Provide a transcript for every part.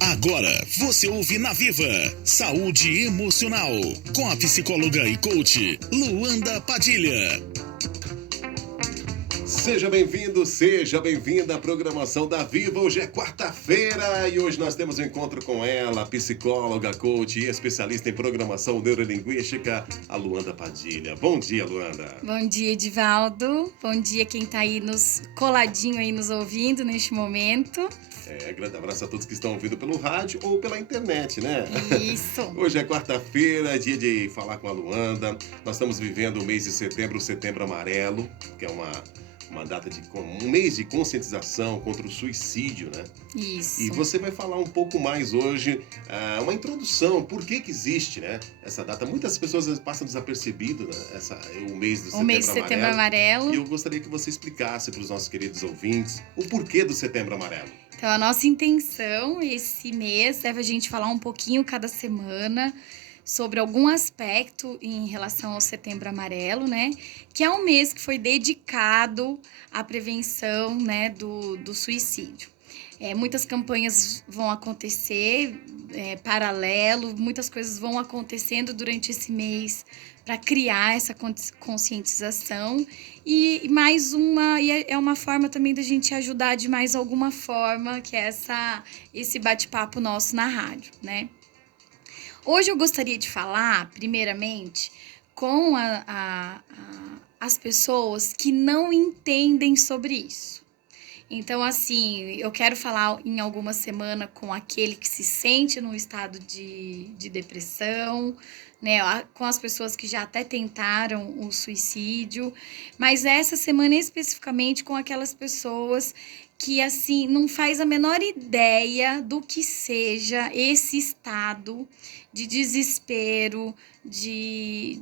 Agora você ouve na Viva Saúde Emocional com a psicóloga e coach Luanda Padilha. Seja bem-vindo, seja bem-vinda à programação da Viva. Hoje é quarta-feira e hoje nós temos um encontro com ela, psicóloga, coach e especialista em programação neurolinguística, a Luanda Padilha. Bom dia, Luanda. Bom dia, Edivaldo. Bom dia quem está aí coladinho aí nos ouvindo neste momento. Grande abraço a todos que estão ouvindo pelo rádio ou pela internet, né? Isso. Hoje é quarta-feira, dia de falar com a Luanda. Nós estamos vivendo o mês de setembro, o Setembro Amarelo, que é uma data um mês de conscientização contra o suicídio, né? Isso. E você vai falar um pouco mais hoje, uma introdução, por que existe, né, essa data. Muitas pessoas passam desapercebido, né, o mês do Setembro Amarelo. E eu gostaria que você explicasse para os nossos queridos ouvintes o porquê do Setembro Amarelo. Então, a nossa intenção esse mês é a gente falar um pouquinho cada semana sobre algum aspecto em relação ao Setembro Amarelo, né? Que é um mês que foi dedicado à prevenção, né, do suicídio. Muitas campanhas vão acontecer, paralelo, muitas coisas vão acontecendo durante esse mês para criar essa conscientização e é uma forma também da gente ajudar de mais alguma forma, que é esse bate-papo nosso na rádio, né? Hoje eu gostaria de falar, primeiramente, com as pessoas que não entendem sobre isso. Então, assim, eu quero falar em alguma semana com aquele que se sente num estado de depressão, né? Com as pessoas que já até tentaram o suicídio, mas essa semana especificamente com aquelas pessoas que, assim, não faz a menor ideia do que seja esse estado de desespero, de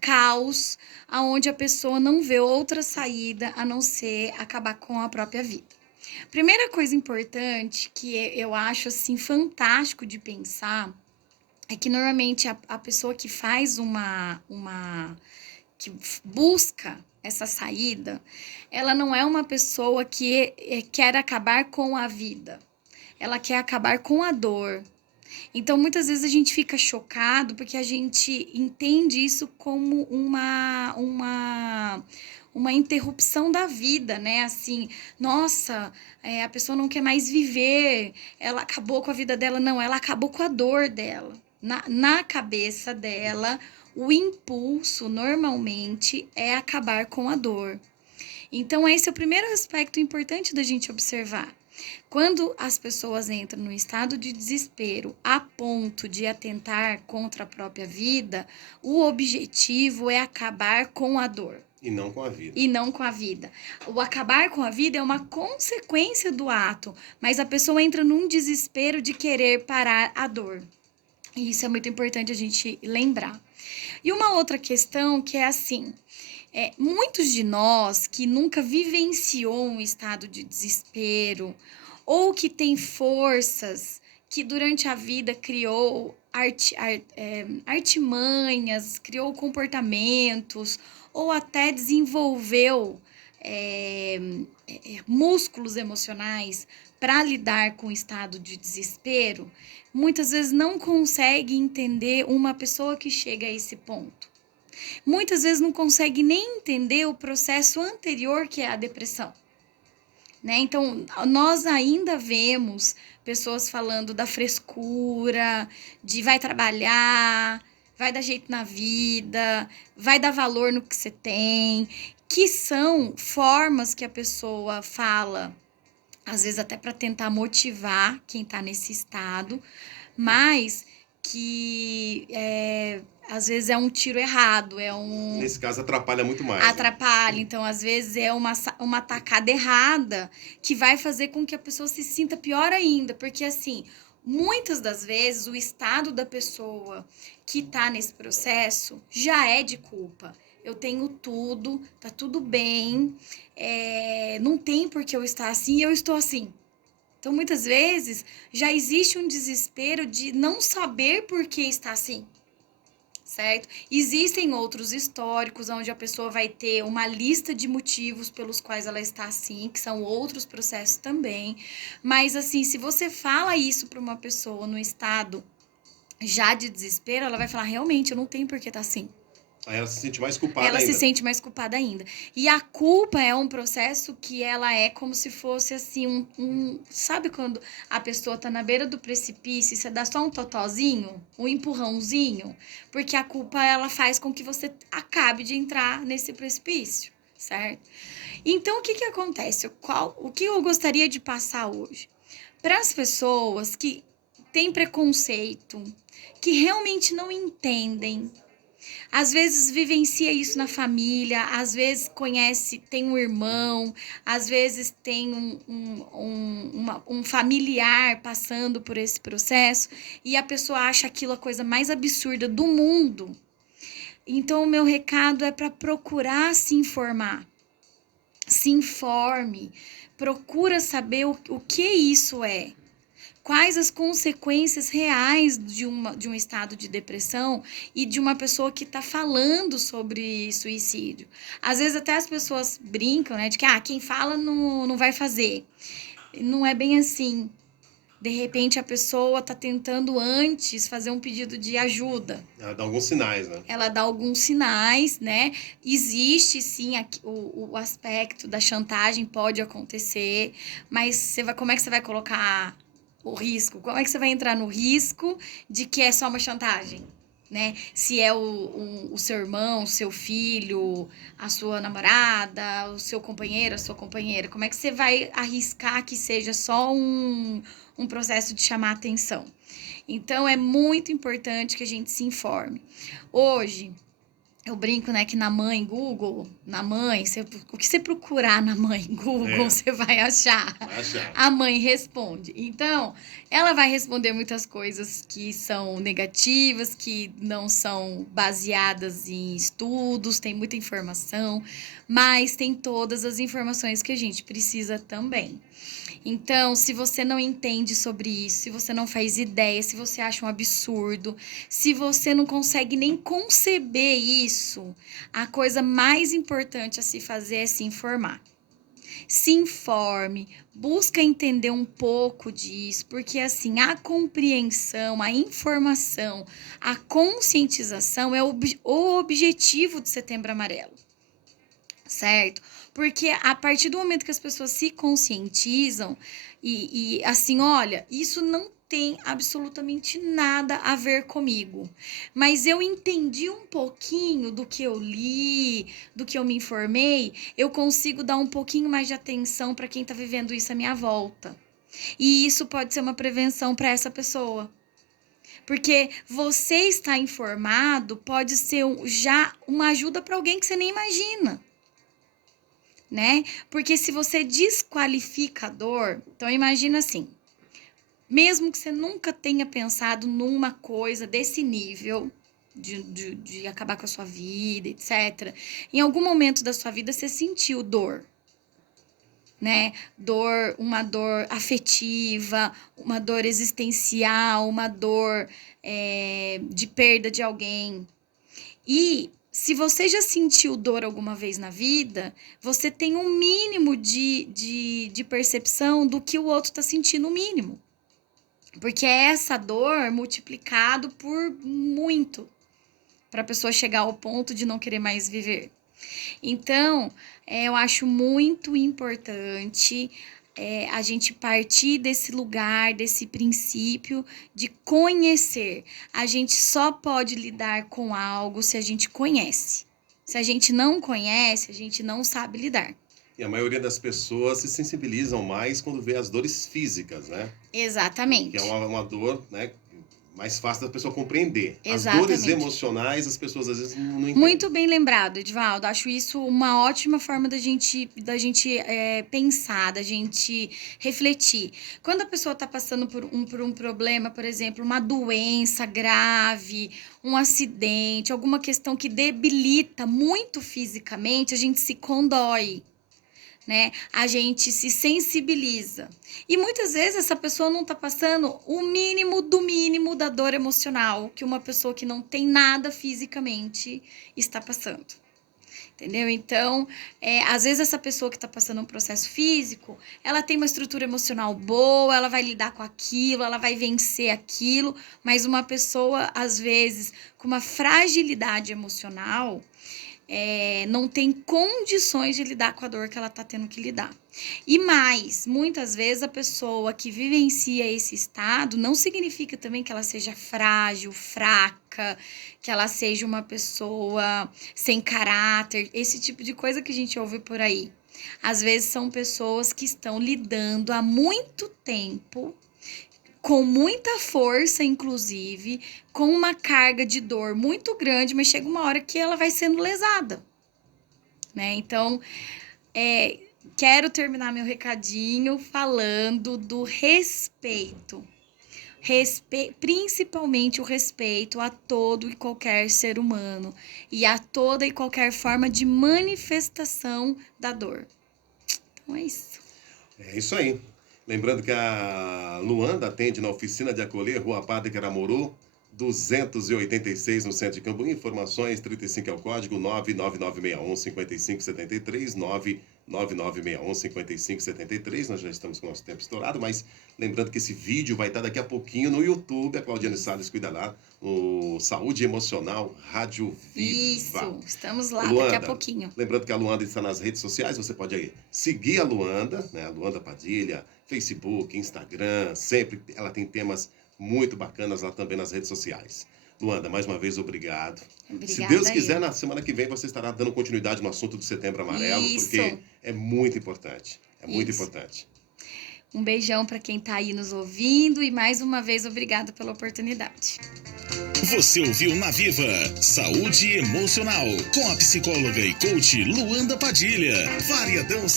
caos, aonde a pessoa não vê outra saída a não ser acabar com a própria vida. Primeira coisa importante que eu acho assim fantástico de pensar é que normalmente a pessoa que faz que busca essa saída, ela não é uma pessoa que quer acabar com a vida, ela quer acabar com a dor. Então, muitas vezes a gente fica chocado porque a gente entende isso como uma interrupção da vida, né? Assim, nossa, a pessoa não quer mais viver, ela acabou com a vida dela. Não, ela acabou com a dor dela. Na cabeça dela, o impulso, normalmente, é acabar com a dor. Então, esse é o primeiro aspecto importante da gente observar. Quando as pessoas entram no estado de desespero a ponto de atentar contra a própria vida, o objetivo é acabar com a dor. E não com a vida. E não com a vida. O acabar com a vida é uma consequência do ato, mas a pessoa entra num desespero de querer parar a dor. E isso é muito importante a gente lembrar. E uma outra questão que é assim... muitos de nós que nunca vivenciou um estado de desespero ou que tem forças que durante a vida criou artimanhas, criou comportamentos ou até desenvolveu músculos emocionais para lidar com o estado de desespero, muitas vezes não consegue entender uma pessoa que chega a esse ponto. Muitas vezes não consegue nem entender o processo anterior, que é a depressão, né? Então, nós ainda vemos pessoas falando da frescura, de vai trabalhar, vai dar jeito na vida, vai dar valor no que você tem, que são formas que a pessoa fala, às vezes até para tentar motivar quem está nesse estado, mas que às vezes é um tiro errado, Nesse caso, atrapalha muito mais. Atrapalha, né? Então, às vezes, é uma tacada errada que vai fazer com que a pessoa se sinta pior ainda. Porque, assim, muitas das vezes, o estado da pessoa que tá nesse processo já é de culpa. Eu tenho tudo, tá tudo bem, não tem por que eu estar assim e eu estou assim. Então, muitas vezes, já existe um desespero de não saber por que está assim. certo? Existem outros históricos onde a pessoa vai ter uma lista de motivos pelos quais ela está assim, que são outros processos também. Mas assim, se você fala isso para uma pessoa no estado já de desespero, ela vai falar, realmente, eu não tenho por que estar assim. Aí ela se sente mais culpada Ela ainda. se sente mais culpada ainda. E a culpa é um processo que ela é como se fosse assim, sabe quando a pessoa tá na beira do precipício e você dá só um totozinho, um empurrãozinho? Porque a culpa, ela faz com que você acabe de entrar nesse precipício, certo? Então, o que que acontece? O que eu gostaria de passar hoje? Para as pessoas que têm preconceito, que realmente não entendem, às vezes vivencia isso na família, às vezes conhece, tem um irmão, às vezes tem um familiar passando por esse processo e a pessoa acha aquilo a coisa mais absurda do mundo. Então, o meu recado é para procurar se informar. Se informe, procura saber o que isso é. Quais as consequências reais de um estado de depressão e de uma pessoa que está falando sobre suicídio. Às vezes até as pessoas brincam, né, de que quem fala não vai fazer. Não é bem assim. De repente a pessoa está tentando antes fazer um pedido de ajuda. Ela dá alguns sinais, né? Ela dá alguns sinais, né? Existe sim o aspecto da chantagem, pode acontecer, mas como é que você vai colocar o risco? Como é que você vai entrar no risco de que é só uma chantagem? Né? Se é o seu irmão, o seu filho, a sua namorada, o seu companheiro, a sua companheira, como é que você vai arriscar que seja só um processo de chamar atenção? Então, é muito importante que a gente se informe. Hoje, eu brinco, né, que na mãe Google, o que você procurar na mãe Google, você vai achar. Vai achar. A mãe responde. Então, ela vai responder muitas coisas que são negativas, que não são baseadas em estudos, tem muita informação, mas tem todas as informações que a gente precisa também. Então, se você não entende sobre isso, se você não faz ideia, se você acha um absurdo, se você não consegue nem conceber isso, a coisa mais importante a se fazer é se informar. Se informe, busca entender um pouco disso, porque assim, a compreensão, a informação, a conscientização é o objetivo do Setembro Amarelo. Certo? Porque a partir do momento que as pessoas se conscientizam e assim, olha, isso não tem absolutamente nada a ver comigo, mas eu entendi um pouquinho do que eu li, do que eu me informei, eu consigo dar um pouquinho mais de atenção para quem está vivendo isso à minha volta. E isso pode ser uma prevenção para essa pessoa. Porque você estar informado pode ser já uma ajuda para alguém que você nem imagina. Né? Porque se você desqualifica a dor, então imagina assim, mesmo que você nunca tenha pensado numa coisa desse nível, de acabar com a sua vida, etc., em algum momento da sua vida você sentiu dor, né? Uma dor afetiva, uma dor existencial, uma dor de perda de alguém. E se você já sentiu dor alguma vez na vida, você tem um mínimo de percepção do que o outro está sentindo, o mínimo. Porque é essa dor multiplicado por muito para a pessoa chegar ao ponto de não querer mais viver. Então, eu acho muito importante a gente partir desse lugar, desse princípio de conhecer. A gente só pode lidar com algo se a gente conhece. Se a gente não conhece, a gente não sabe lidar. E a maioria das pessoas se sensibilizam mais quando vê as dores físicas, né? Exatamente. Que é uma dor, né, mais fácil da pessoa compreender. Exatamente. As dores emocionais, as pessoas às vezes não entendem. Muito bem lembrado, Edvaldo. Acho isso uma ótima forma da gente pensar, da gente refletir. Quando a pessoa está passando por um problema, por exemplo, uma doença grave, um acidente, alguma questão que debilita muito fisicamente, a gente se condói. né? A gente se sensibiliza. E muitas vezes essa pessoa não tá passando o mínimo do mínimo da dor emocional que uma pessoa que não tem nada fisicamente está passando. Entendeu? Então, às vezes essa pessoa que está passando um processo físico, ela tem uma estrutura emocional boa, ela vai lidar com aquilo, ela vai vencer aquilo, mas uma pessoa, às vezes, com uma fragilidade emocional, não tem condições de lidar com a dor que ela está tendo que lidar. E mais, muitas vezes a pessoa que vivencia esse estado não significa também que ela seja frágil, fraca, que ela seja uma pessoa sem caráter, esse tipo de coisa que a gente ouve por aí. Às vezes são pessoas que estão lidando há muito tempo, com muita força, inclusive, com uma carga de dor muito grande, mas chega uma hora que ela vai sendo lesada, né? Então, quero terminar meu recadinho falando do respeito. Principalmente o respeito a todo e qualquer ser humano e a toda e qualquer forma de manifestação da dor. Então é isso. É isso aí. Lembrando que a Luanda atende na oficina de acolher, Rua Padre Caramuru, 286, no centro de Cambuí. Informações, 35 é o código, 99961-5573, 99961-5573. Nós já estamos com o nosso tempo estourado, mas lembrando que esse vídeo vai estar daqui a pouquinho no YouTube. A Claudiane Salles cuida lá, no Saúde Emocional Rádio Viva. Isso, estamos lá Luanda, daqui a pouquinho. Lembrando que a Luanda está nas redes sociais, você pode aí seguir a Luanda, né? A Luanda Padilha, Facebook, Instagram, sempre ela tem temas muito bacanas lá também nas redes sociais. Luanda, mais uma vez, obrigado. Obrigada. Se Deus quiser, na semana que vem você estará dando continuidade no assunto do Setembro Amarelo, Isso. porque é muito importante. É muito Isso. importante. Um beijão para quem está aí nos ouvindo e mais uma vez obrigada pela oportunidade. Você ouviu na Viva Saúde Emocional com a psicóloga e coach Luanda Padilha. Variadão